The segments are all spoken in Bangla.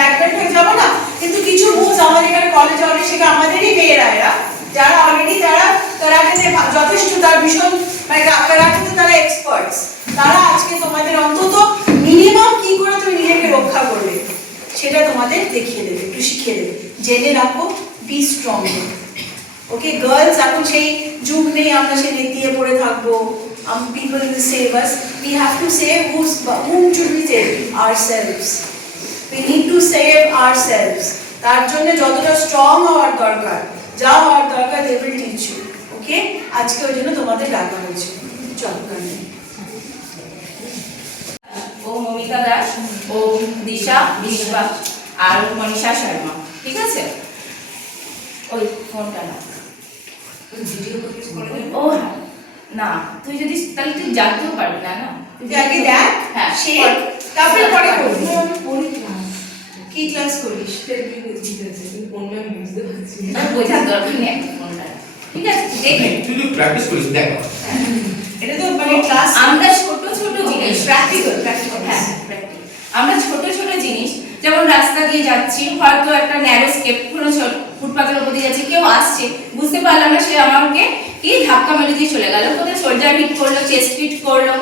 ব্ল্যাক বেল্ট হয়ে যাবো না, কিন্তু কিছু মুভস আমাদের এখানে কলেজে অনেক শেখা আমাদেরই মেয়েরা, এরা যারা অলরেডি তারা কারাটেতে যথেষ্ট, তার ভীষণ মানে কারাটেতে তারা এক্সপার্টস, তারা আজকে তোমাদের অন্তত মিনিমাম কি করে তুমি নিজেকে রক্ষা করবে সেটা তোমাদের দেখিয়ে দেবে, একটু শিখিয়ে দেবে। জেনে রাখো, বি স্ট্রং। ওকে গার্লস, এখন সেই যুগ নেই আমরা সে নেতিয়ে পড়ে থাকবো, people will save us. We have to save whom should we save? Ourselves. We need to save ourselves. তার জন্য যতটা স্ট্রং হওয়ার দরকার, যা হওয়ার দরকার, they will teach you. ওকে, আজকে ওই জন্য তোমাদের ডাকা হয়েছে। চলো গানে। ও মমিতা দাস, ও দিশা বিশ্বাস, আর মনীষা শর্মা। ঠিক আছে, ওই ফোনটা না, ও হ্যাঁ না, তুই যদি তাহলে তুই জানতেও পারবি না। না তুই আগে দেখ, হ্যাঁ সে তারপরে পরে করবি। কি ক্লাস করিস? বোঝার দরকার নেই একটা ফোনটা। ঠিক আছে, দেখে তুই প্র্যাকটিস করিস, দেখো এটা তো মানে ক্লাস, আমরা ছোট ছোট জিনিস প্র্যাকটিক্যাল হ্যাঁ প্র্যাকটিক্যাল, আমরা ছোট ছোট জিনিস, যেমন রাস্তা দিয়ে যাচ্ছি, হয়তো একটা ন্যারো স্কেপ, কোনো ফুটপাথের উপর দিয়ে যাচ্ছে, কেউ আসছে, বুঝতে পারলাম না, সে আমাকে কি ধাক্কা মেরে দিয়ে চলে গেল, কোথায় শোল্ডার হিট করলো, চেস্ট হিট করলো,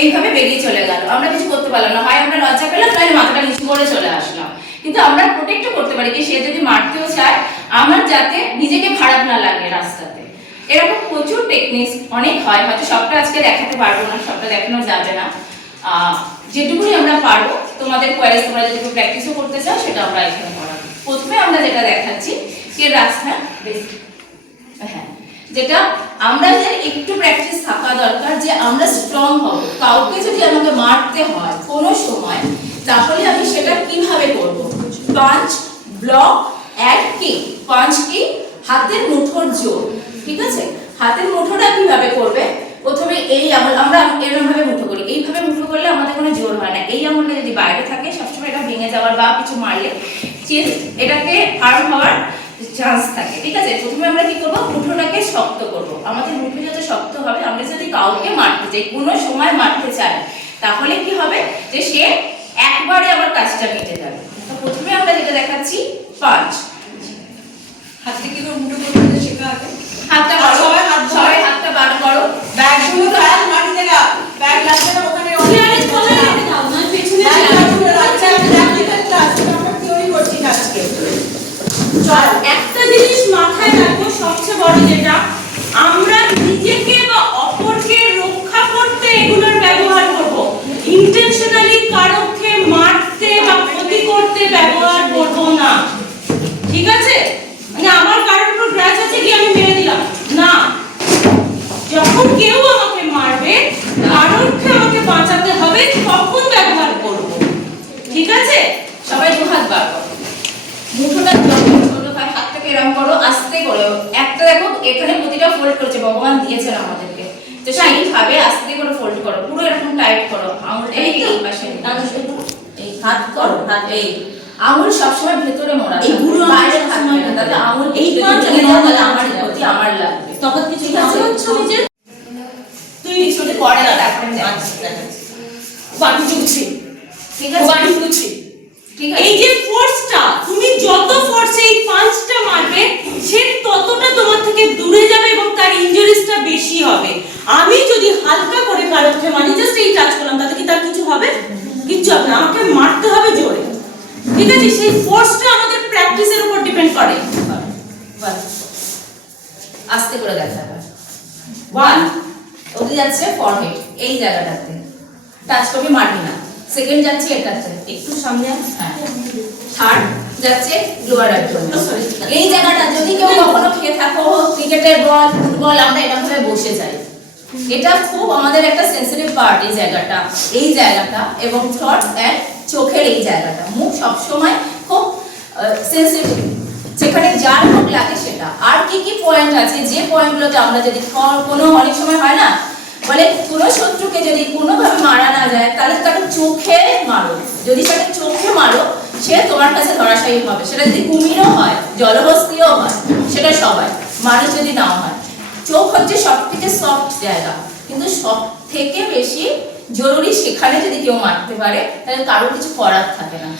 এইভাবে বেরিয়ে চলে গেল, আমরা কিছু করতে পারলাম না, হয় আমরা লজ্জা পেলাম, তাহলে মাথাটা নিচু করে চলে আসলাম। কিন্তু আমরা প্রোটেক্টও করতে পারি কি, সে যদি মারতেও চায় আমার যাতে নিজেকে খারাপ না লাগে রাস্তাতে। এরকম প্রচুর টেকনিক্স অনেক হয়, হয়তো সবটা আজকে দেখাতে পারবো না, সবটা দেখানো যাবে না, যেটুকুনি আমরা পারবো তোমাদের কোয়ারিজ, তোমরা যদি প্র্যাকটিসও করতে চাও সেটা আমরা এখানে করাবো। প্রথমে আমরা যেটা দেখাচ্ছি যে রাস্তা, হ্যাঁ যেটা আমরা একটু প্র্যাকটিস থাকা দরকার, যে আমরা স্ট্রং হব। কাউকে যদি আমাকে মারতে হয় কোনো সময়, তাহলে আমি সেটা কিভাবে করব? পাঞ্চ, ব্লক, অ্যাড কি, পাঞ্চ কি, হাতের মুঠোর জোর। ঠিক আছে, হাতের মুঠোটা কিভাবে করবে? প্রথমে এই আঙুল, আমরা এরকম ভাবে মুঠো করি, এইভাবে মুঠো করলে আমাদের কোনো জোর হয় না। এই আঙুলটা যদি বাইরে থাকে, সবসময় এটা ভেঙে যাওয়ার বা কিছু মারলে এটাকে হার্ম হওয়ার চান্স থাকে। ঠিক আছে, প্রথমে আমরা কি করব? মুঠোটাকে শক্ত করব। আমাদের মুঠো যত শক্ত হবে, আমরা যদি কাউকে মারতে চাই, কোনো সময় মারতে চাই, তাহলে কি হবে যে সে একবারে আবার কাজটা কেটে যাবে। তো প্রথমে আমরা যেটা দেখাচ্ছি পাঁচ, হাতে কি করে মুঠো করতে শেখা আগে, হাতটা বাড়ো, সবাই হাতটা বার করো, ব্যাগগুলো ফেল মাটিতে না, ব্যাগ লাগবে না, ওখানে অনেক কোলে রেখে দাও না, পেছনে আচ্ছা প্র্যাকটিক্যাল ক্লাস আমরা থিওরি করছি আজকে। চল, একটা জিনিস মাথায় রাখো, সবচেয়ে বড় যেটা, আমরা নিজেকে বা অপরকে রক্ষা করতে এগুলোর ব্যবহার করব, ইন্টেনশনালি কারোকে মারতে বা ক্ষতি করতে ব্যবহার করব না। ঠিক আছে, মানে আমার কারোর উপর গ্রাজ আছে কি আমি মেরে দিলাম না, যখন কেউ আমাকে মারবে, কারোরকে আমাকে বাঁচাতে হবে, তখন ব্যবহার করব। ঠিক আছে, সবাই দু হাত বার করো, মুঠোটা ছোট হয়, হাতটাকে এরকম করো, আস্তে করো। একটা দেখো এখানে প্রতিটা ফোল্ড করছে, ভগবান দিয়েছেন আমাদেরকে, তো সেইভাবে আস্তে করে ফোল্ড করো, পুরো এরকম টাইট করো। আঙুলটা এই পাশে, এই হাত করো, হাত এই আঙুল সবসময় ভেতরে মোড়া, এই পুরো বাইরে থাকবে না, তাহলে আঙুল এই ভেঙে যাও, তাহলে আমার ক্ষতি আমার লাগবে। তখন কিছু নিজে তুই পিছনে পড়ে না, এখন বাড়ি ঢুকছি, ঠিক আছে, বাড়ি ঢুকছি। ঠিক আছে, এই যে ফোর্সটা, তুমি যত ফোর্সে এই পাঁচটা মারবে, সে ততটা তোমার থেকে দূরে যাবে এবং তার ইনজুরিসটা বেশি হবে। আমি যদি হালকা করে কারোকে মারি, জাস্ট এই টাচ করলাম, তাতে কি তার কিছু হবে? কিচ্ছু হবে না, আমাকে মারতে হবে জোরে। ঠিক আছে, সেই ফোর্সটা আমাদের প্র্যাকটিসের উপর ডিপেন্ড করে। আস্তে করে দেখাবে। 1 ওদি যাচ্ছে ফরহেড, এই জায়গাটাতে টাচ করবি, মারবি না। সেকেন্ড যাচ্ছে এটাতে, একটু সামনে, হ্যাঁ। থার্ড যাচ্ছে লোয়ার অ্যাবডোমেন, এই জায়গাটা। যদি কেউ কখনো খেয়ে থাকো ক্রিকেটের বল, ফুটবল, আমরা এরকম ভাবে বসে যাই, এটা খুব আমাদের একটা সেনসিটিভ পার্ট, এই জায়গাটা, এই জায়গাটা, এবং থ্রট এন্ড চোখের এই জায়গাটা। মুখ সবসময় খুব সেনসিটিভ, যেখানে যার মুখ লাগে সেটা। আর কি কি পয়েন্ট আছে, যে পয়েন্টগুলোতে আমরা যদি কোনো, অনেক সময় হয় না, বলে কোনো শত্রুকে যদি কোনোভাবে মারা না যায়, তাহলে তাকে চোখে মারো। যদি সেটা চোখে মারো, সে তোমার কাছে ধরাশায়ী হবে। সেটা যদি কুমিরও হয়, জলহস্তিও হয়, সেটা সবাই, মানুষ যদি নাও হয়। চোখ হচ্ছে সব থেকে সফট জায়গা, কিন্তু সব থেকে বেশি জরুরি সেখানে যদি কেউ মারতে পারে, তাহলে কারোর কিছু করার থাকে না।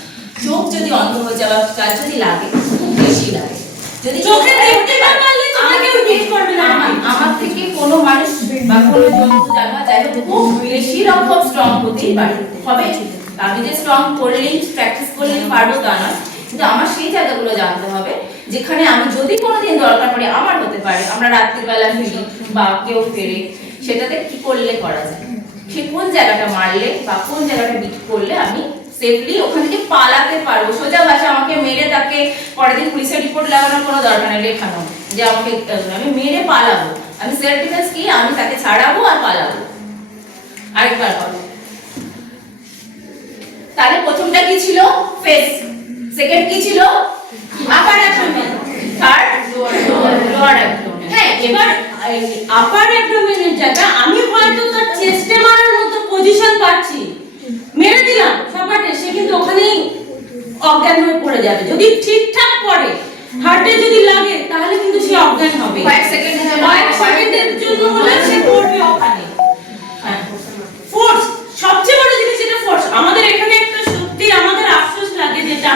চোখ যদি অন্ধ হয়ে যাওয়া তার যদি লাগে খুব বেশি লাগে, যদি চোখে দেখতে না পারলে তোমরা কেউ হিট করবে না। আমার থেকে কোনো মানুষ বা কোনো জন্তু জানোয়ার যাই হোক খুব বেশি রকম স্ট্রং হতেই পারে, হবে। আমি যে স্ট্রং করলেই প্র্যাকটিস করলেই পারবো তা নয়, কিন্তু আমার সেই জায়গাগুলো জানতে হবে যেখানে আমি যদি কোনোদিন দরকার পড়ে আমার হতে পারে, আমরা রাত্রিবেলা ফিরি বা কেউ ফেরে, সেটাতে কি করলে করা যায়, সে কোন জায়গাটা মারলে বা কোন জায়গাটা বিট করলে আমি সেফলি ওখান থেকে পালাতে পারবো। সোজা ভাষা আমাকে মেরে তাকে পরের দিন পুলিশের রিপোর্ট লাগানোর কোনো দরকার নেই, লেখানো যে আমাকে আমি মেরে পালাবো, আমি সেলফ ডিফেন্স কি, আমি তাকে ছাড়াবো আর পালাবো। আরেকবার করো। তাহলে প্রথমটা কি ছিল? ফেস। সেকেন্ড কি ছিল? আপার অ্যাবডোমেন। Third lower abdomen. হ্যাঁ, এবার আপার অ্যাবডোমেনের জায়গা আমি হয়তো তার চেস্টে মারার মতো পজিশন পাচ্ছি, মেরে দিলাম সপাটে, সে কিন্তু ওখানেই অজ্ঞান হয়ে পড়ে যাবে। যদি ঠিকঠাক পড়ে, হার্টে যদি লাগে, তাহলে কিন্তু সে অজ্ঞান হবে। কয়েক সেকেন্ডের জন্য হলে সে পড়বে ওখানে। ফোর্স, সবচেয়ে বড় জিনিস যেটা ফোর্স। আমাদের এখানে একটা সত্যি আমাদের আফসোস লাগে, যেটা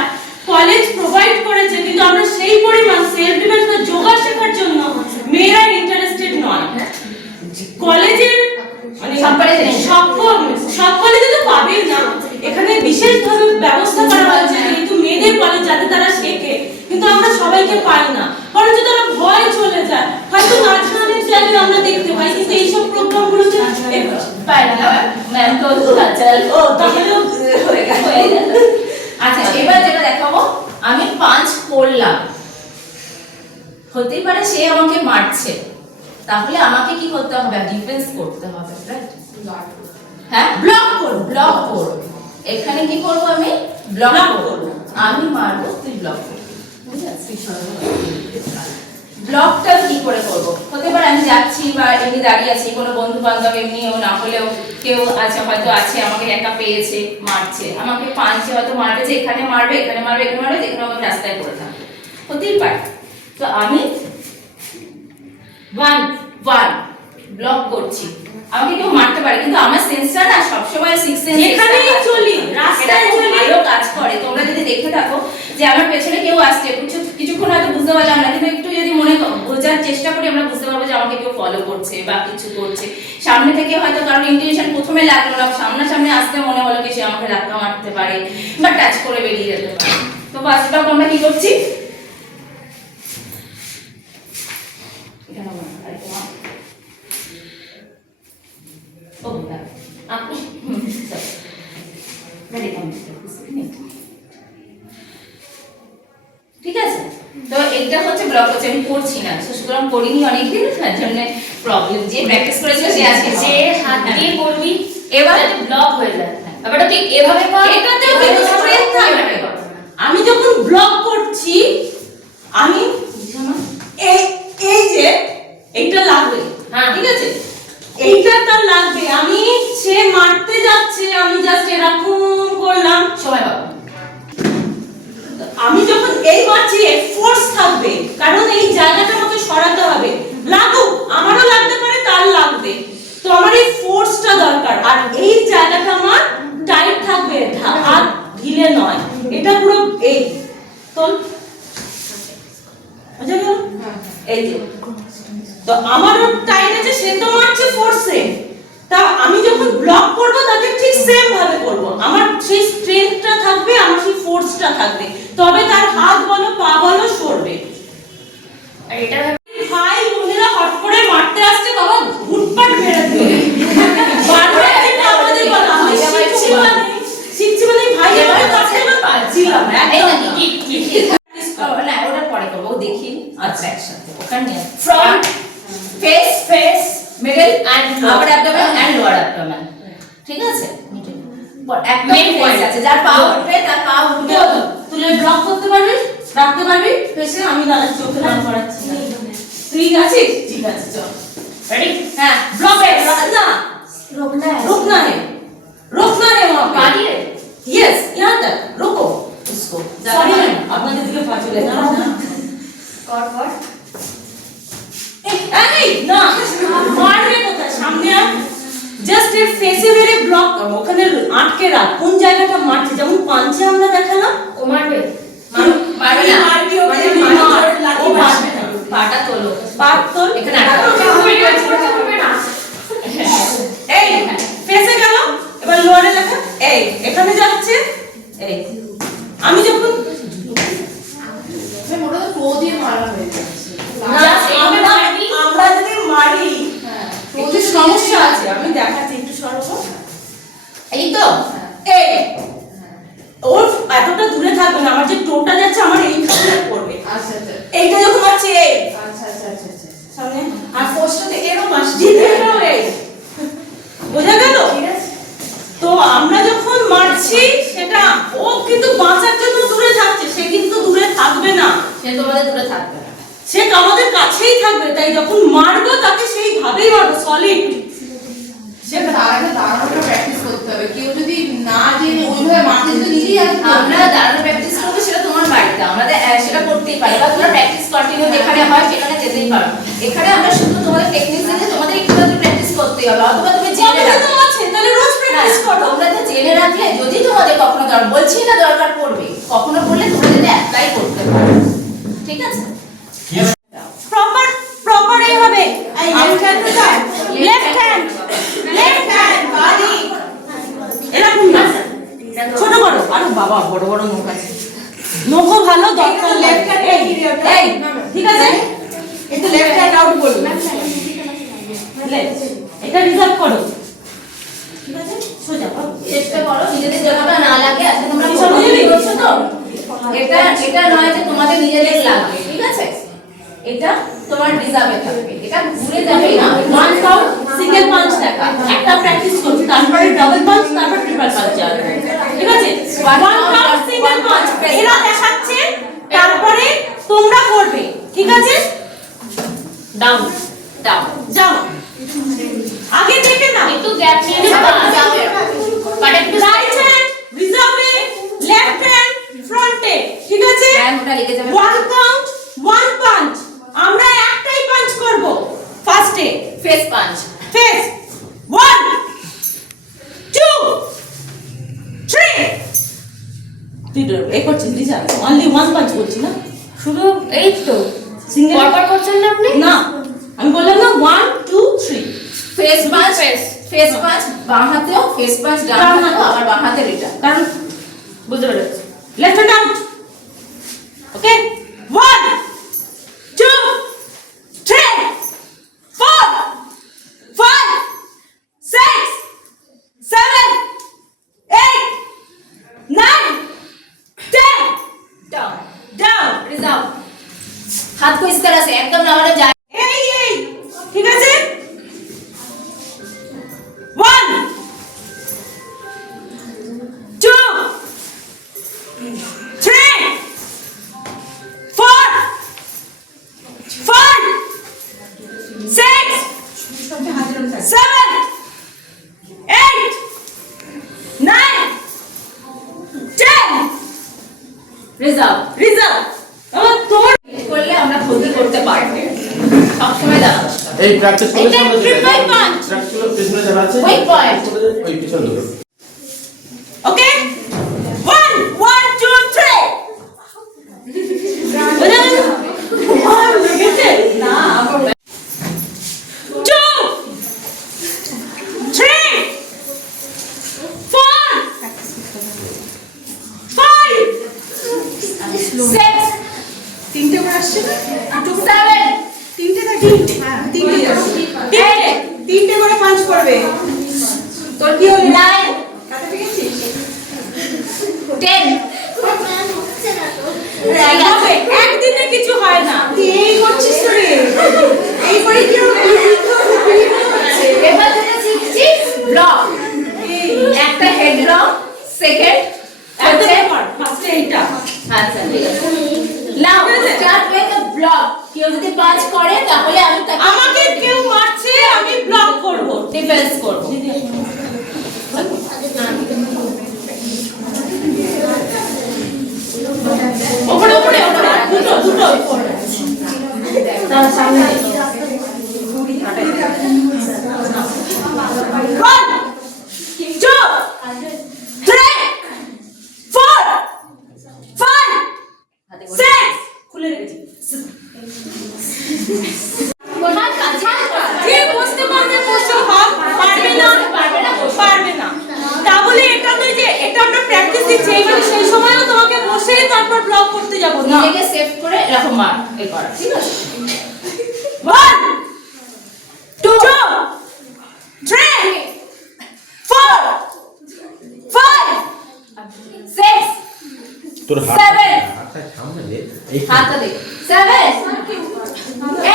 কলেজ প্রোভাইড করেছে কিন্তু আমরা সেই পরিমাণ সেলফ ডিফেন্স বা যোগা শেখার জন্য মেয়েরা ইন্টারেস্টেড নয়। কলেজের মানে সব কলেজে তো পাবেই না, এখানে বিশেষভাবে ব্যবস্থা করা হয়েছে যেহেতু মেয়েদের কলেজ, যাতে তারা শেখে, কিন্তু আমরা সবাইকে পাই না, বরঞ্চ তারা ভয় চলে যায়। হয়তো নাচ গানের জায়গায় আমরা দেখতে পাই, কিন্তু এইসব প্রোগ্রামগুলোতে পাই না। ম্যাম তো কালচারাল তাহলেও হয়ে গেল। আচ্ছা, এবার যেটা দেখাবো, আমি পাঁচ করলাম, হতেই পারে সে আমাকে মারছে, তাহলে আমাকে কি করতে হবে? ডিফেন্স করতে হবে, রাইট? হ্যাঁ, ব্লক করব। এখানে কি করব? আমি ব্লক করব। আমি মারবো, তুই ব্লক করবি। ঠিক আছে? ব্লকটা কি করে করব? হতে পারে আমি যাচ্ছি বা এমনি দাঁড়িয়ে আছি, কোনো বন্ধু বান্ধব এমনিও না হলেও কেউ আছে, হয়তো আছে আমাকে একা পেয়েছে, মারছে, আমাকে পাঁচে হয়তো মারবে, যে এখানে মারবে, এখানে মারবে, এখানে মারবে, যেখানে আমাকে রাস্তায় পড়ে থাকবে, হতেই পারে। তো আমি ওয়ান ব্লক করছি, আমাকে কেউ মারতে পারে, কিন্তু আমার সেন্সটা না সবসময় সিক্স সেন্স, যেখানেই চলি, রাস্তায় চলি, ভালো কাজ করে। তোমরা যদি দেখে থাকো যে আমার পেছনে কেউ আসছে, কিছুক্ষণ হয়তো বুঝতে পারলাম না, কিন্তু একটু যদি মনে বোঝার চেষ্টা করি, আমরা বুঝতে পারবো যে আমাকে কেউ ফলো করছে বা কিছু করছে। সামনে থেকে হয়তো কারণ ইন্টেনশন প্রথমে লাগলো না, সামনাসামনি আসতে মনে হলো কি সে আমাকে ধাক্কা মারতে পারে বা টাচ করে বেরিয়ে যেতে পারে। তো ফার্স্ট ব্লক আমরা কি করছি? ঠিক আছে, তো এটা হচ্ছে ব্লক হচ্ছে, আমি করছি না, সুতরাং করিনি অনেকদিন, তার জন্য প্রবলেম। যে প্র্যাকটিস করেছিল সে আজকে যে হাত দিয়ে করবি, এবার ব্লক হয়ে যায়। ব্যাপারটা ঠিক এভাবে কর, এটাতেও কিন্তু স্ট্রেংথ থাকবে। আমি যখন ব্লক করছি, আমি এই যে এইটা লাগবে, ঠিক আছে, এইটা তার লাগবে, আমি সে মারতে যাচ্ছে, আমি জাস্ট এরকম করলাম, সময় পাবো। আমি যখন এই মারছি, ফোর্স থাকবে, কারণ এই জায়গাটা আমাকে সরাতে হবে, লাগুক, আমারও লাগতে পারে, তার লাগবে, তো আমার এই ফোর্সটা দরকার। আর এই জায়গাটা আমার টাইট থাকবে, হাত ঢিলে নয়, এটা পুরো এই তোল, বুঝা গেল? এই যে, তো আমারও টাইট আছে, সে তো মারছে ফোর্সে, তা আমি যখন ব্লক করব তাকে ঠিক সেম ভাবে করব, আমার সেই স্ট্রেংথটা থাকবে, আমার সেই ফোর্সটা থাকবে, তবে তার হাত বলো পা বলো সরবে। আর এটা ভাই বোনেরা হট করে মারতে আসছে, বাবা ঘুটপাট মেরে দিবে, বারবার যেটা আমাদের বলা হয়, শিখছি মানে ভাই আমার কাছে পাচ্ছিলাম একদম না, ওটা পরে করবো, দেখি। আচ্ছা, একসাথে ওখানে front face middle and upper abdomen and lower abdomen, ঠিক আছে? একটা ফেস আছে, যার পা উঠবে তার পা উঠবে, তুলে ব্লক করতে পারবি, রাখতে পারবি ফেসে, আমি দাঁড়াচ্ছি, চোখে দাঁড় করাচ্ছি না, তুই আছিস? ঠিক আছে, চল, রেডি? হ্যাঁ, ব্লক না, रुकना है वहाँ पे, यस, यहाँ तक रुको उसको, सॉरी मैम, আপনাদের দিকে পা চলে না, কর এই না, মারবে কোথায়? সামনে আয়, জাস্ট এর ফেসে মেরে ব্লক করো, ওখানে আটকে রাখ, কোন জায়গাটা মারছে, যেমন পাঞ্চে আমরা দেখালাম ও মারবে মারবে না মারবি ওকে, মানে তুই মার, লাঠি ও মার। মারবে না। পাটা তোলো পা তোল। এখানে আটকাও। এই ফেসে গেল, এবার লোয়ারে দেখা। এই এখানে যাচ্ছে। এই আমি যখন আমরা যদি মারি একটু সমস্যা আছে, আমি দেখাচ্ছি একটু সরব। এই তো এই ওর এতটা দূরে থাকবে না, আমার যে টোটা যাচ্ছে আমার এইখানে পড়বে। আচ্ছা আচ্ছা এইটা যখন আছে এই আচ্ছা আচ্ছা আচ্ছা সামনে আর পোস্টটাতে এরকম আসছে। জিতে গেল। এই বোঝা গেল? ঠিক আছে তো আমরা যখন মারছি সেটা ও কিন্তু বাঁচার জন্য দূরে থাকছে, সে কিন্তু দূরে থাকবে না, সে তোমাদের দূরে থাকবে না সে আমাদের কাছেই থাকবে। তাই যখন মারবো তাকে সেইভাবেই মারবো, সলিড। সেটা তার আগে দাঁড়ানোটা প্র্যাকটিস করতে হবে। কেউ যদি না জেনে ওইভাবে মাকে যদি নিজেই আমরা দাঁড়ানো প্র্যাকটিস করবো সেটা তোমার বাড়িতে, আমাদের সেটা করতেই পারি, বা তোমরা প্র্যাকটিস কন্টিনিউ যেখানে হয় সেখানে যেতেই পারো। এখানে আমরা শুধু তোমাদের টেকনিক দিলে তোমাদের একটু প্র্যাকটিস করতেই হবে, অথবা তুমি জেনে আমাদের রাখো। তো আছে, তাহলে রোজ প্র্যাকটিস করো। তোমরা তো জেনে রাখলে যদি তোমাদের কখনো দরকার, বলছি না দরকার পড়বে, কখনো পড়লে তোমরা যদি অ্যাপ্লাই করতে পারো। ঠিক আছে প্রপার প্রপার এই হবে। এই লেফট হ্যান্ড কোথায়? লেফট হ্যান্ড, লেফট হ্যান্ড বাড়ি। এরকম না, ছোট বড়। আরে বাবা বড় বড় নখ আছে, নখও ভালো দরকার। লেফট হ্যান্ড এই এই এই ঠিক আছে, একটু লেফট হ্যান্ড আউট বলুন। Left। এটা রিজার্ভ করো, ঠিক আছে, সোজা করো। চেষ্টা করো নিজেদের যেভাবে না লাগে। আজকে তোমরা কি সব বুঝলি? করছো তো, এটা এটা নয় যে তোমাদের নিজেদের লাগবে, ঠিক আছে, এটা তোমার রিজার্ভে থাকবে, এটা ঘুরে যাবে না। ওয়ান কাউন্ট সিঙ্গেল পাঞ্চ দেখা, একটা প্র্যাকটিস করছি, তারপরে ডাবল পাঞ্চ, তারপর ট্রিপল পাঞ্চ যাবে, ঠিক আছে। ওয়ান কাউন্ট সিঙ্গেল পাঞ্চ এরা দেখাচ্ছে, তারপরে তোমরা করবে, ঠিক আছে। ডাউন দাও যাও, আগে দেখে না। একটু গ্যাপ নিয়ে যাও, বাট একটু রাইট হ্যান্ড রিজার্ভে, লেফট হ্যান্ড ফ্রন্টে, ঠিক আছে। হ্যাঁ ওটা লেগে যাবে। ওয়ান কাউন্ট ওয়ান পাঞ্চ, আমরা একটাই পাঞ্চ করব ফার্স্টে। ফেস পাঞ্চ ফেস 1 2 3 তুই এই করছিস রিজার্ভ, অনলি ওয়ান পাঞ্চ করছি না, শুধু এই তো সিঙ্গেল পরপর করছেন না আপনি? না, আমি বললাম না 1 2 3 ফেস পাঞ্চ ফেস পাঞ্চ বাঁ হাতেও, ফেস পাঞ্চ ডান ডান হাতেও, হাতে। আবার বাঁ হাতে এটা। কারণ বুঝতে পেরেছি। লেফট হ্যান্ড আউট, ওকে। 1 2 3 4 5 6 7 8 9 10 ডাউন ডাউন। রিজার্ভ, हाथ को इस तरह से एकदम नामाने जाए। এই ঠিক আছে। 1 2 3 4 5 6 7 8 9 10 রিজার্ভ রিজার্ভ। তোমার করলে আমরা ক্ষতি করতে পারবো, সব সময় দাঁড়াবো। এই প্র্যাকটিস করলে এটা সামনে triple punch। প্র্যাকটিস করলে পিছনে যারা আছে Weak point। ওই পিছনে ধরো। ওকে 1 1 2 3 বোঝা গেল? লেগেছে না। 2 3 4 5 6 তিনটে করে আসছে না? 7 তিনটে না তিনটে? হ্যাঁ, তিনটে করে পাঁচ করবে। তোর কি হলো? 9 কাতে পেয়েছিস? 10 হবে, একদিনে কিছু হয় না। তুই এই করছিস তো রে। এই করে কি হবে? এবার থেকে শিখছি ব্লক, একটা হেড ব্লক, সেকেন্ড একটা হচ্ছে ব্যাপার, ফার্স্টে এইটা। আচ্ছা ঠিক আছে। নাও স্টার্ট উইথ আ ব্লক। কেউ যদি পাঁচ করে তাহলে আমি তাকে আমাকে কেউ মারছে, আমি ব্লক করব, ডিফেন্স করব। ওপরে ওপরে ওপরে দুটো দুটো তার সামনে 1 2 3 4 সেই সময়ও তোমাকে বসে তারপর ব্লক করতে যাব না। নিজেকে সেভ করে এরকম মার এ করা, ঠিক আছে? 1 2 3 4 5 6 তোর হাত 7 হাতটা সামনে দে এই হাতটা দে 7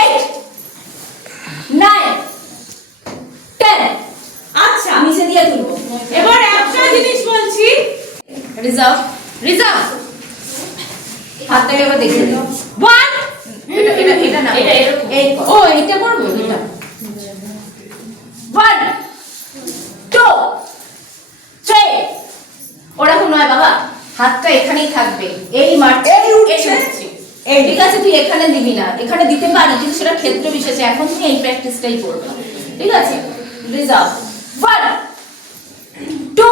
8 9 10 আচ্ছা নিচে দিয়ে তুলবো। এবার একটা জিনিস বলছি, রিজার্ভ রিজার্ভ হাতটাকে এবার দেখে দিও। 1 এটা না, এটা এরকম। এই কর। ও এটা করবো এটা 1 2 3 ওরকম নয় বাবা, হাতটা এখানেই থাকবে, এই মারছে এই উঠছে, এই, ঠিক আছে? তুই এখানে দিবি না, এখানে দিতে পারি কিন্তু সেটা ক্ষেত্র বিশেষে, এখন তুমি এই প্র্যাকটিসটাই করবে, ঠিক আছে? রিজার্ভ 1 2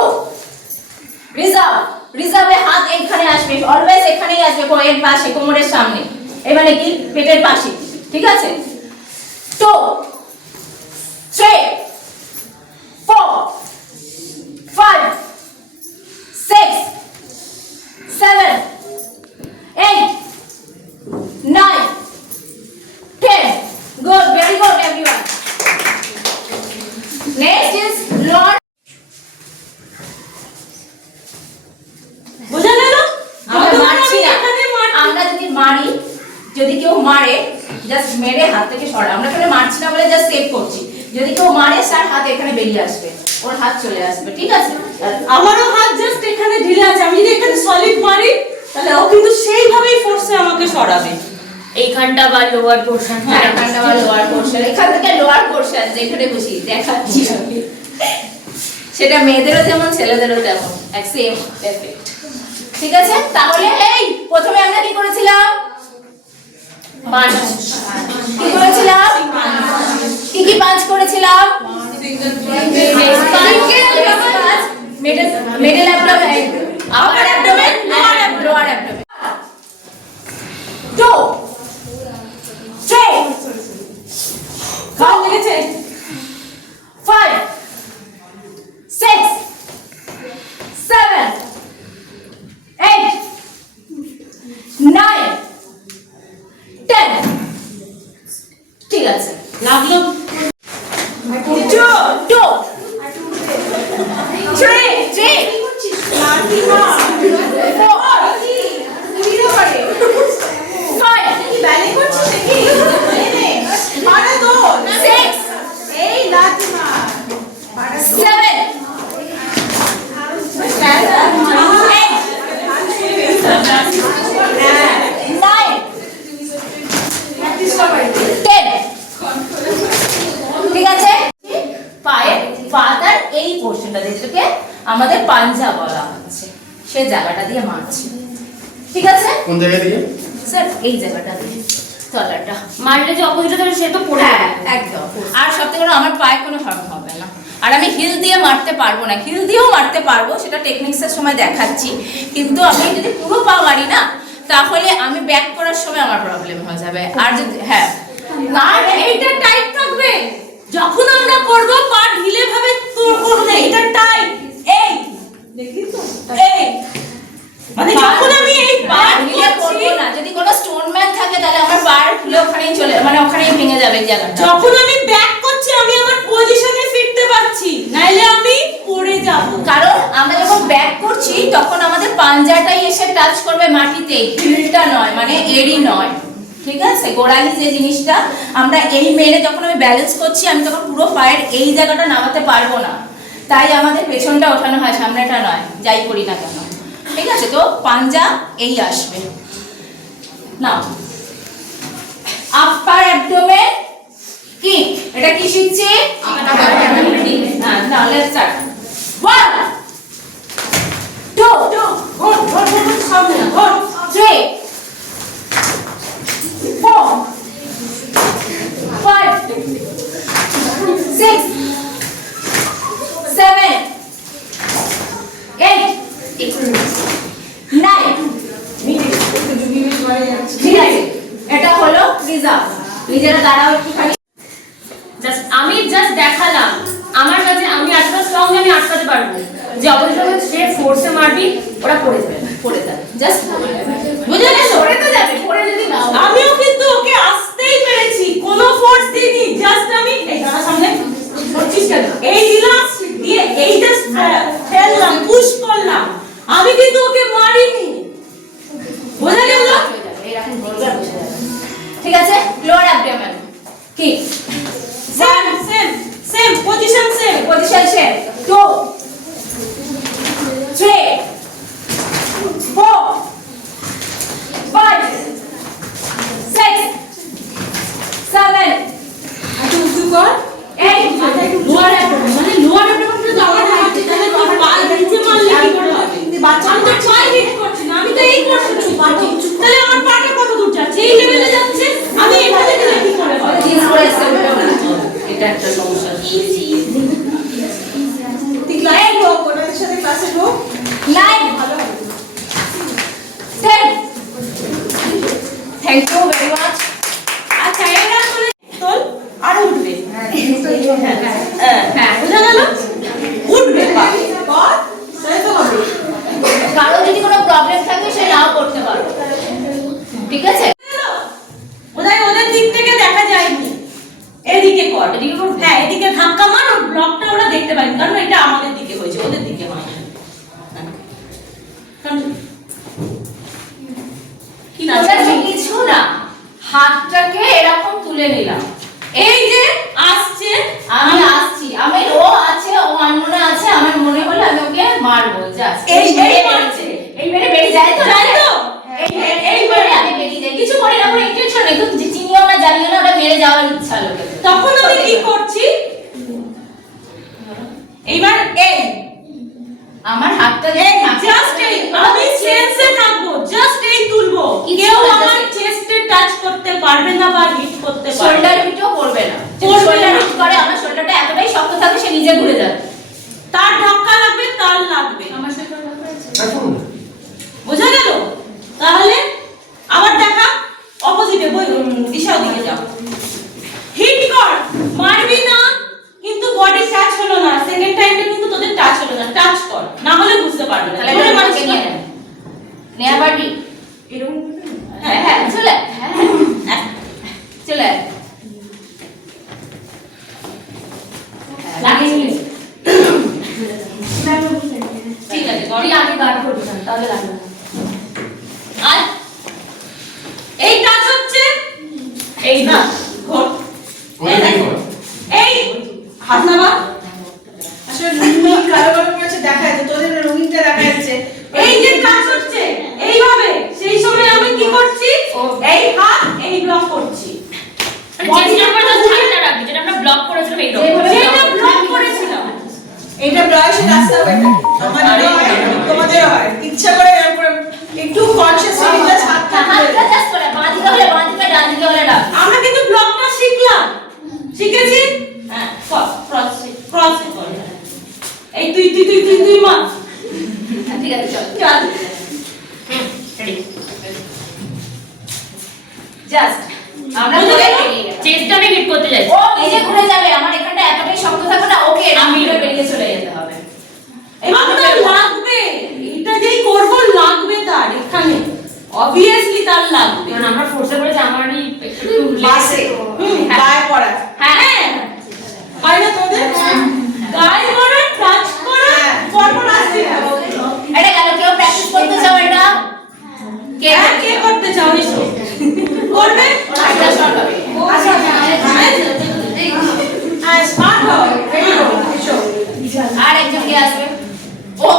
রিজার্ভ রিজার্ভে হাত এইখানে আসবে, অলওয়েজ এখানেই আসবে, কোমরের পাশে, কোমরের সামনে, এবারে কি পেটের পাশে, ঠিক আছে? 2 3 4 5 6 7 8 9 10 good, very good everyone. Next is Lord. বোঝা গেল? আমরা যতক্ষণ মারছি আমি না, এখানে মারছি, আমরা যদি মারি, যদি কেউ মারে জাস্ট মেরে হাত থেকে সরা, আমরা এখানে মারছি না বলে জাস্ট সেভ করছি, যদি কেউ মারে তার হাত এখানে বেরিয়ে আসবে, ওর হাত চলে আসবে, ঠিক আছে? আমারও হাত জাস্ট এখানে ঢিলে আছে, আমি যদি এখানে সলিড মারি তাহলে ও কিন্তু সেইভাবেই ফোর্সে আমাকে সরাবে, এইখানটা বা লোয়ার পোরশন। হ্যাঁ, এখানটা বা লোয়ার পোরশন, এখান থেকে লোয়ার পোরশন যেখানে বসি দেখাচ্ছি আমি, সেটা মেয়েদেরও যেমন ছেলেদেরও তেমন, এক সেম এফেক্ট, ঠিক আছে? তাহলে এই প্রথমে আমরা কি করেছিলাম? কি করেছিলাম? কি পাঁচ করেছিলাম? মিডল অ্যাবডোমেন, আপার অ্যাবডোমেন, লোয়ার অ্যাবডোমেন। 2 3 গাল লেগেছে? 5 6 7 8 9 10 ঠিক আছে, লাগলো? 2 2 3 3 ঠিক আছে? পায়ের পাতার এই পোর্শনটা যেটাকে আমাদের পাঞ্জা বলা হচ্ছে, সেই জায়গাটা দিয়ে মারছি, ঠিক আছে? কোন জায়গা দিয়ে? স্যার এই জায়গাটা দিয়ে তলাটা মারলে যে অপোজিটে থাকে সে তো পড়ে হ্যাঁ, যাবে। একদম। আর সবথেকে বড়, আমার পায়ে কোনো হার্ম হবে না, আর আমি হিল দিয়ে মারতে পারবো না, হিল দিয়েও মারতে পারবো, সেটা টেকনিক্সের সময় দেখাচ্ছি, কিন্তু আমি যদি পুরো পা মারি না তাহলে আমি ব্যাক করার সময় আমার প্রবলেম হয়ে যাবে, আর যদি হ্যাঁ না এইটা টাইট থাকবে, যখন আমরা করব পা ঢিলে ভাবে তোর করব না, এটা টাইট, এই দেখি তো, এই মানে যখন আমি এই পা ঢিলে করবো না, যদি কোনো স্টোনম্যান থাকে তাহলে আমার পার খুলে ওখানেই চলে, মানে ওখানেই ভেঙে যাবে জায়গাটা। যখন আমি ব্যাক করছি আমি আমার পজিশনে ফিরতে পারছি, নাইলে আমি পড়ে যাব। কারণ আমরা যখন ব্যাক করছি তখন আমাদের পাঞ্জাটাই এসে টাচ করবে মাটিতে, হিলটা নয়, মানে এড়ি নয়, ঠিক আছে? গোড়ালি যে জিনিসটা আমরা এই মেরে যখন আমি ব্যালেন্স করছি, আমি তখন পুরো পায়ের এই জায়গাটা নামাতে পারবো না, তাই আমাদের পেছনটা ওঠানো হয়, সামনেটা নয়, যাই করি না কেন, ঠিক আছে? তো পাঞ্জা এই আসবে না, আপার অ্যাবডোমেন কিক, এটা কি শিখছি? হ্যাঁ, না লেটস স্টার্ট। 1 2 ঘোর ঘোর ঘোর সামনে না, ঘোর 3 4 5 6 7 8 9 ঠিক আছে? এটা হলো রিজার্ভ। নিজেরা দাঁড়াও একটুখানি। আমি জাস্ট দেখালাম আমার কাছে, আমি এতটা স্ট্রং যে আমি আটকাতে পারবো। যে অপোজিশন সে ফোর্সে মারবি ওরা পড়ে যাবে জাস্ট বুঝে গেছো? পড়ে তো যাবে পড়ে যদি না হয়। আমিও কিন্তু ওকে আসতেই পেরেছি, কোনো ফোর্স দিইনি, জাস্ট আমি এই দাঁড়া সামনে করছিস কেন, এই দিলাম দিয়ে এই জাস্ট ফেললাম, পুশ করলাম, আমি কিন্তু ওকে মারিনি। বোঝা গেল? এরকম বলবে আর বুঝে যাবে। ঠিক আছে লোয়ার অ্যাবডোমেন কি same same same position same. Position shape 2 3 4 5 6 7 একটু উঁচু কর। 8 লোয়ার অ্যাবডোমেন মানে লোয়ার অ্যাবডোমেন তো আমার হাতে, তাহলে তোর পা নিচে মারলে কি করে হবে? বাচ্চা আমি তো পায়ে হিট করছি না, আমি তো এই করছি, তাহলে আমার পাটা কত দূর যাচ্ছে, এই লেভেলে যাচ্ছে, আমি এখানে দিলে কি করে হবে? এটা একটা সমস্যা তুই ক্লাসে ঢোক, ওনাদের সাথে ক্লাসে ঢোক। 9 ভালো হবে। 10 থ্যাংক ইউ ভেরি মাচ আচ্ছা এরা করে তোল আর উঠবে। হ্যাঁ বোঝা গেল? উঠবে পা। কর, তাহলে তো হবে। কারো যদি কোনো প্রবলেম থাকে সে নাও করতে পারো ঠিক আছে ওদের ওদের দিক থেকে দেখা যায়নি, এদিকে কর, এদিকে কর, হ্যাঁ এদিকে ধাক্কা মার, ওর ব্লকটা ওরা দেখতে পায়নি, কারণ এটা আমাদের দিকে হয়েছে, ওদের দিকে হয় না। কি না ওটা কিছু না হাতটাকে এরকম তুলে নিলাম এই যে আসছে, আমি আসছি আমি ও আছে ও আনমনে আছে আমার মনে হলো আমি ওকে মারবো জাস্ট এই মেরে মারছে। এই মেরে বেরিয়ে যায় তো যাই তো? এই মেরে আমি বেরিয়ে যাই কিছু করি না কোনো ইন্টেনশন নেই তো চিনিও না জানিও না ওটা মেরে যাওয়ার ইচ্ছা লোকে তখন আমি কি করছি, এইবার এই আমার হাতটা এই জাস্ট এই আমি সেন্সে থাকবো, জাস্ট এই তুলবো, কিছু কেউ না, আমার just- চেস্টে টাচ করতে পারবে না বা হিট করতে পারবে শোল্ডার না। হিটও করবে না করবে শোল্ডার না। হিট করে আমার শোল্ডারটা এতটাই শক্ত থাকে সে নিজে ঘুরে যাবে তার ধাক্কা লাগবে, তার লাগবে, আমার শোল্ডার আছে বোঝা গেল? তাহলে আবার দেখা অপোজিটে দিশার দিকে যাও, হিট কর, মারবি না কিন্তু বডি টাচ হলো না, সেকেন্ড টাইমটা কিন্তু তোদের টাচ হলো না, টাচ কর, না হলে বুঝতে পারবে না। তাহলে জোরে এটা মারিস মারকে না। নিয়ে নেন নেয়া পারবি এরকম হ্যাঁ হ্যাঁ চলে হ্যাঁ চলে লাগিয়ে নিস ঠিক আছে কর। তুই আগে গার্ড করবি না তাহলে লাগবে না আর এই টাচ হচ্ছে, এই না ঘোর, এই হাত নামা, আসলে রঙিন কালো কালো করেছে দেখা যাচ্ছে, তোদের রঙিনটা দেখা যাচ্ছে। এই যে টাচ হচ্ছে এইভাবে, সেই সময় আমি কি করছি, এই হাত এই ব্লক করছি, চেষ্টা করে তো ধারটা রাখবি যেটা আমরা ব্লক করেছিলাম এই যেটা ব্লক করেছিলাম। এটা বয়সে রাস্তা হবে এটা। আমাদেরও হয়, তোমাদেরও হয়। ইচ্ছা করে এরকম করে একটু কনসিয়াসলি জাস্ট হাতটা তুলে হাতটা জাস্ট করে বাঁ দিকে হলে বাঁ দিকে ডান দিকে হলে ডান আমরা কিন্তু ব্লকটা শিখলাম, শিখেছি, হ্যাঁ ক্রস ক্রস কর, এই তুই তুই তুই তুই তুই মা, ঠিক আছে চল চল জাস্ট আমরা বুঝে ধরে গেল? বেরিয়ে গেলাম চেস্টটা আমি হিট করতে যাচ্ছি ও নিজে ঘুরে যাবে আমার এখানটা এতটাই শক্ত থাকবে না ওকে আমি বেরিয়ে চলে যেতে হবে আপনার লাগবে, এটা যেই করব লাগবে তার এখানে, অবভিয়াসলি তার লাগবে, কারণ আমরা ফোর্সে করেছি আমারই একটু বাসে গায়ে পড়া। হ্যাঁ হ্যাঁ হয় না তোদের, গায়ে করা, টাচ করা, পরপর আসছে না। এটা গেল কেউ প্র্যাকটিস করতে চাও এটা কে হ্যাঁ, কে করতে চাও এসো, করবে, একটা শট হবে হ্যাঁ স্মার্ট হবে, ভেরি গুড। এসো। আর একজন কে আসবে ও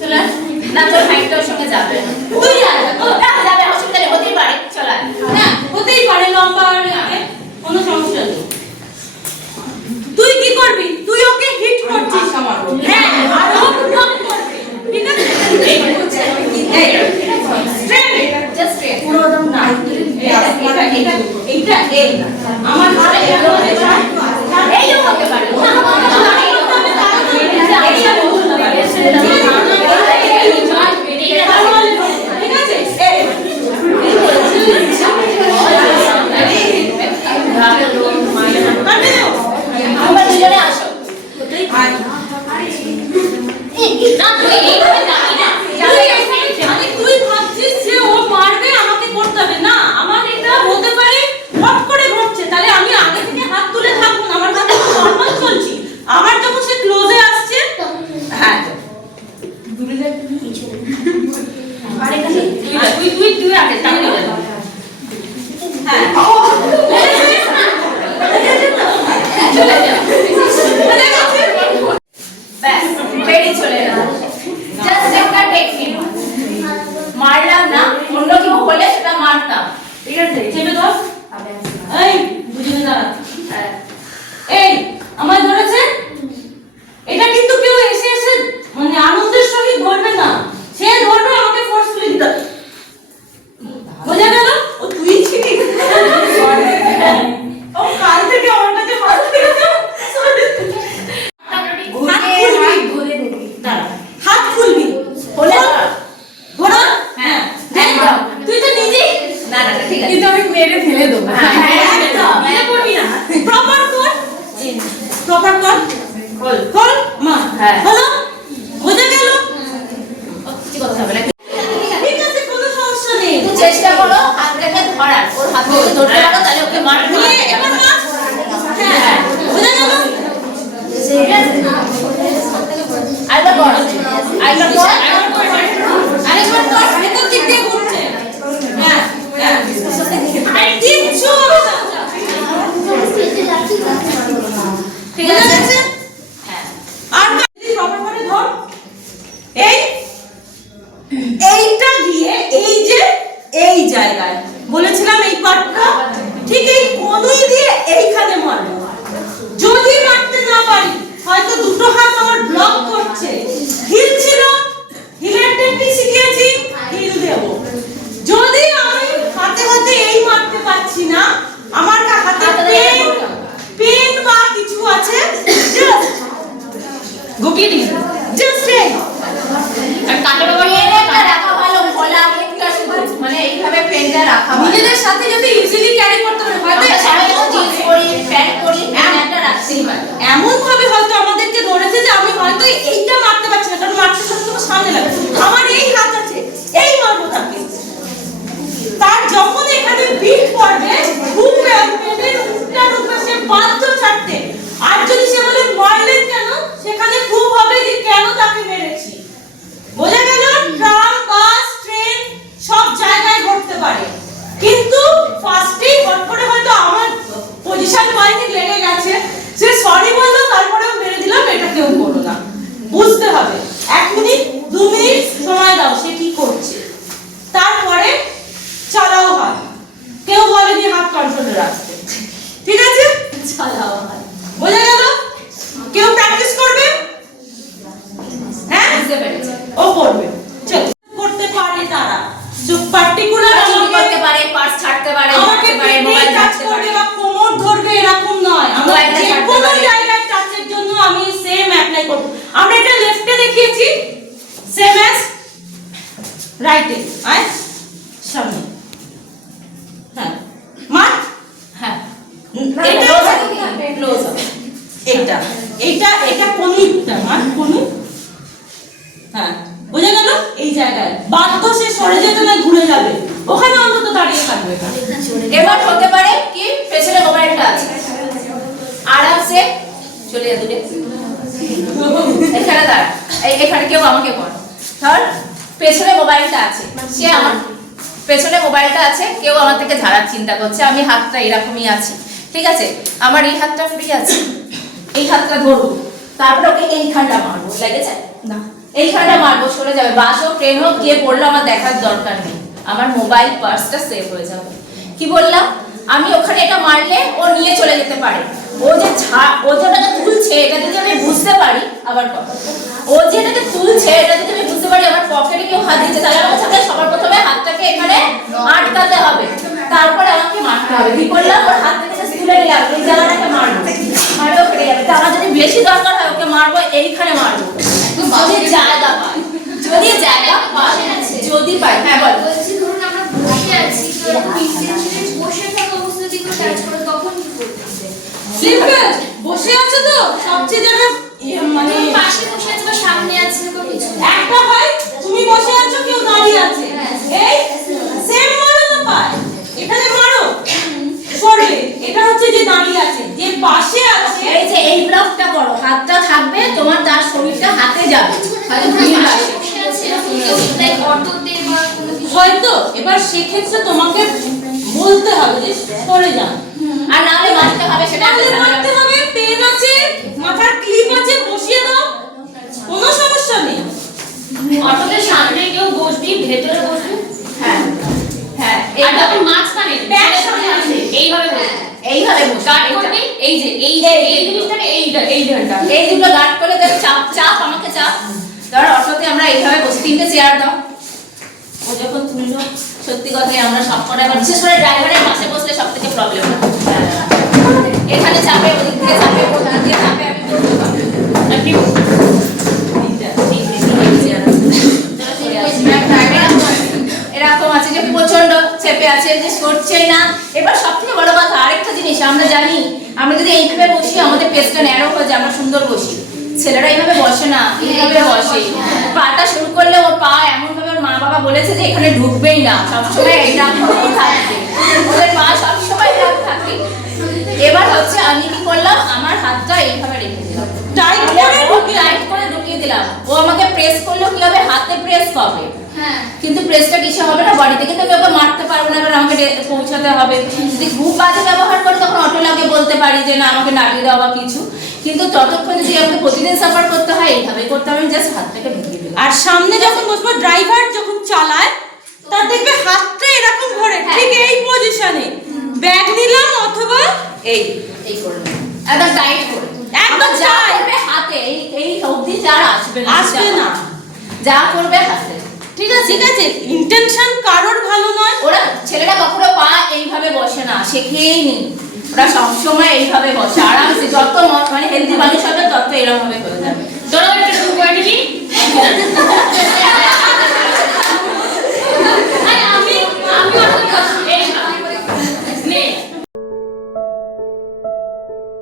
চলে আয়। না তোর হাইটটার সঙ্গে যাবে না তুই আয়, ও না যাবে হসপিটালে হতেই পারে চল আয় হ্যাঁ হতেই পারে লম্বা আর এ, কোনো সমস্যা নেই। তুই কি করবি, তুই ওকে হিট করছিস, হ্যাঁ আর ও ব্লক করবে, ঠিক আছে, এই হচ্ছে এই স্ট্রেট, জাস্ট স্ট্রেট পুরো একদম না। এইটা এই আমার হাতে এটা হতে পারে, এইও হতে পারে না ঠিক আছে, এই আমরা দুজনে আসো আর এই না তুই এইভাবে যাবি না, তুই ভাবছিস যে ও মারবে আমাকে করতে হবে না, আমার এটা হতে পারে হট করে ঘটছে, তাহলে আমি আগে থেকে হাত তুলে থাকবো না, আমার হাতে নরমাল চলছি, আমার যখন সে ক্লোজে আসছে, হ্যাঁ দূরে যা কিছু আরে কাছে তুই আগে তাহলে হ্যাঁ চলে যা ব্যাস বেরিয়ে চলে গেল। জাস্ট একটা টেকনিক, মারলাম না, অন্য কেউ হলে সেটা মারতাম, ঠিক আছে? চেপে ধর, এই বুঝিয়ে দাঁড়া, এই আমার ধরেছে, এটা কিন্তু কেউ এসে এসে মানে আনন্দের সহিত ধরবে না, সে ধরবে আমাকে ফোর্সফুলি দিতে, বোঝা গেল? ও তুই ছিলি, ও কাল থেকে আমার কাছে মার খেয়েছে, হাত খুলবি, হলে ঘোরা, হ্যাঁ একদম, তুই তো নিজেই না না ঠিক আছে, কিন্তু আমি মেরে ফেলে দেবো। একদম এটা করবি না, প্রপার কর, প্রপার কর, খোল খোল মা, হ্যাঁ। হলো, বোঝা গেল? কিছু করতে হবে না, ঠিক আছে, কোনো সমস্যা নেই, একটু চেষ্টা করো হাতটাকে ধরার, ওর হাত থেকে ধরতে পারো তাহলে ওকে মারতে নিয়ে এবার মার, হ্যাঁ, বোঝা গেল? আরেকবার কর, আরেকবার কর, আরেকবার কর, এটা দিক দিয়ে ঘুরছে, হ্যাঁ হ্যাঁ, আরে কিচ্ছু হবে না, ঠিক আছে? হ্যাঁ, আর যদি প্রপার করে ধর, এই এইটা দিয়ে এই যে এই জায়গায় বলেছিলাম এই পার্টটা ঠিক এই কোণই দিয়ে এইখানে মারবো, যদি মারতে না পারি হয়তো দুটো হাত আমার ব্লক করছে, হিল ছিল, হিলের টেকনিক শিখিয়েছি, হিল দেব, যদি আমি হাতে হাতে এই মারতে পারছি না, আমার হাতে পেন বা কিছু আছে, গুটিয়ে দিন, জাস্ট এই আর কাটা বাবা এটা রাখা ভালো, গলা মুখটা শুধু মানে এইভাবে পেনটা রাখা ভালো। নিজেদের সাথে যদি ইজিলি ক্যারি করতে পারে হয়তো আমরা সবাই জিন্স পরি, প্যান্ট পরি, একটা রাখতেই পারি। এমন ভাবে হয়তো আমাদেরকে ধরেছে যে আমি হয়তো এইটা মারতে পারছি না, কারণ মারতে সাথে তোমার সামনে লাগে, আমার এই হাত আছে, এই মারবো তাকে, তার যখন এখানে বিট পড়বে খুব পেনের উল্টা রূপে সে বাধ্য ছাড়তে, আর যদি সে বলে মারলেন কেন, সেখানে খুব হবে যে কেন তাকে মেরেছি, বোঝা গেল? ট্রাম, বাস, ট্রেন সব জায়গায় ঘটতে পারে, কিন্তু ফার্স্টেই হট করে হয়তো আমার পজিশন পয়েন্টে লেগে গেছে, সে সরি বললো তারপরেও মেরে দিলাম, এটা কেউ করো না, বুঝতে হবে, 1 মিনিট 2 মিনিট সময় দাও সে কি করছে, তারপরে চালাও হাত, কেউ বলেনি হাত কন্ট্রোলে রাখতে, ঠিক আছে? চালাও হাত, বোঝা গেল? কেউ প্র্যাকটিস করবে? হ্যাঁ বুঝতে পেরেছি? ও করবে, চল করতে পারে তারা, যে পার্টিকুলার চুরি করতে পারে, পার্স ছাড়তে পারে, আমাকে মারতে পারে, মোবাইল টাচ ছাড়তে করবে পারে। বা কোমর ধরবে এরকম নয়, আমরা মোবাইলটা যে ছাড়তে কোনো পারে। জায়গায় টাচের জন্য আমি সেম অ্যাপ্লাই করব, আমরা এটা লেফটে দেখিয়েছি, সেম অ্যাজ রাইটে, আয় সামনে, হ্যাঁ মার, হ্যাঁ এটা ক্লোজ হবে। এটা এটা এটা কোনটা মার কোনি, হ্যাঁ বোঝা গেল? এই জায়গায় বাধ্য সে সরে যেতে না, ঘুরে যাবে, ওখানে অন্তত দাঁড়িয়ে থাকবে না, এবার হতে পারে কি পেছনে মোবাইলটা আছে, আরামসে চলে যা দূরে, এখানে দাঁড়া, এখানে কেউ আমাকে কর, ধর পেছনে মোবাইলটা আছে, সে আমার পেছনে মোবাইলটা আছে, কেউ আমার থেকে ঝাড়ার চিন্তা করছে, আমি হাতটা এরকমই আছি, ঠিক আছে? আমার এই হাতটা ফ্রি আছে, এই হাতটা ধরবো, তারপরে ওকে এইখানটা মারবো, লেগেছে না, এইখানটা মারবো, সরে যাবে, বাস হোক ট্রেন হোক কে পড়লো আমার দেখার দরকার নেই, আমার মোবাইল পার্সটা সেভ হয়ে যাবে। কি বললাম? আমি ওখানে এটা মারলে ও নিয়ে চলে যেতে পারে, ও যে ওটাকে তুলছে এটা যদি আমি বুঝতে পারি, আবার কথা, ও যে এটাকে তুলছে এটা যদি আমি বুঝতে পারি, আমার পকেটে কেউ হাত দিচ্ছে, তাহলে আমার সাথে সবার প্রথমে হাতটাকে এখানে আটকাতে হবে, তারপরে আমাকে মারতে হবে। কি করলাম? ওর হাত থেকে তুলে নিলাম, এই জায়গাটাকে মারবো, মারবো ফেটে যাবে, তা আমার যদি বেশি দরকার হয় ওকে মারবো, এইখানে মারবো, যদি জায়গা পাই, যদি জায়গা পাই, যদি পাই। হ্যাঁ বল। বলছি ধরুন আমরা বসে আছি, তো 20 মিনিট বসে থাকা অবস্থাতে কোনো কাজ করে তখন কি করতে হবে? সিম্পল, বসে আছে তো সবচেয়ে জায়গা মানে পাশে বসে আছে বা সামনে আছে বা পিছনে তোমার তার শরীরটা হাতে যাবে, হয়তো ভিড় আসে। বসে আছে এরকম কেউ লাইক অটোতে বা কোনো কিছু হয়তো এবার সেক্ষেত্রে তোমাকে বলতে হবে যে সরে যান, আর নাহলে মারতে হবে, সেটা তাহলে মারতে হবে, পেন আছে, মাথার ক্লিপ আছে, বসিয়ে দাও, কোনো সমস্যা নেই। অটোতে সামনে কেউ বসবি, ভেতরে বসবি, হ্যাঁ হ্যাঁ, আর তখন মাঝখানে ব্যাগ সামনে আছে। এইভাবে বসবি, এইভাবে বসে গার্ড করবি, এই যে এই জিনিসটাকে এই ধানটা এই দুটো গার্ড করে দেবে, চাপ চাপ আমাকে চাপ। ধর অটোতে আমরা এইভাবে বসে, 3টে চেয়ার দাও, ও যখন তুললো সত্যি কথাই আমরা সব কটা, এবার বিশেষ করে ড্রাইভারের পাশে বসলে সব থেকে প্রবলেম হয়। এখানে চাপে, ওদিক থেকে চাপে, ওখান থেকে চাপে, আমি বলতে পারবো আপনি এরকম আছে যে প্রচন্ড চেপে আছে, যে সরছেই না। এবার সব থেকে বড় কথা আরেকটা জিনিস, আমরা জানি আমরা যদি এইভাবে বসি আমাদের পেটটা ন্যারো হয়ে যায়, আমরা সুন্দর বসি। ছেলেরা এইভাবে বসে না, এইভাবে বসে। পাটা শুরু করলে ওর পা এমন ভাবে ওর মা বাবা বলেছে যে এখানে ঢুকবেই না, সবসময় এইরকম থাকবে, ওদের পা সবসময় এরকম থাকবে। এবার হচ্ছে আমি কি করলাম, আমার হাতটা এইভাবে রেখে দিলাম, টাইট করে ঢুকিয়ে দিলাম। ও আমাকে প্রেস করলো, কি হবে, হাতে প্রেস হবে, হ্যাঁ কিন্তু প্রেসটা কিছু হবে না বডিতে, কিন্তু আমি ওকে মারতে পারবো না, এবার আমাকে পৌঁছাতে হবে। যদি খুব বাজে ব্যবহার করে তখন অটো লাগিয়ে বলতে পারি যে না আমাকে নামিয়ে দাও বা কিছু, কিন্তু ততক্ষণ যদি আমাকে প্রতিদিন সাফার করতে হয় এইভাবে করতে হবে, জাস্ট হাতটাকে ঢুকিয়ে দিলাম। আর সামনে যখন বসবো, ড্রাইভার যখন চালায় তার দেখবে হাতটা এরকম ধরে, ঠিক এই পজিশনে ব্যাগ নিলাম অথবা এই এই করলাম একদম টাইট করে, একদম যা tight। করবে হাতে, এই এই অবধি যারা আসবে না, আসবে না। যা করবে হাতে। ঠিক আছে, ঠিক আছে, ইন্টেনশন কারোর ভালো নয়। ওরা ছেলেরা কখনো পা এইভাবে বসে না, শেখেই নি, ওরা সবসময় এইভাবে বসে আরামসে। যত মানে হেলদি মানুষ হবে তত এরকম ভাবে হয়ে যাবে। তোরা একটা শুরু করে নিবি,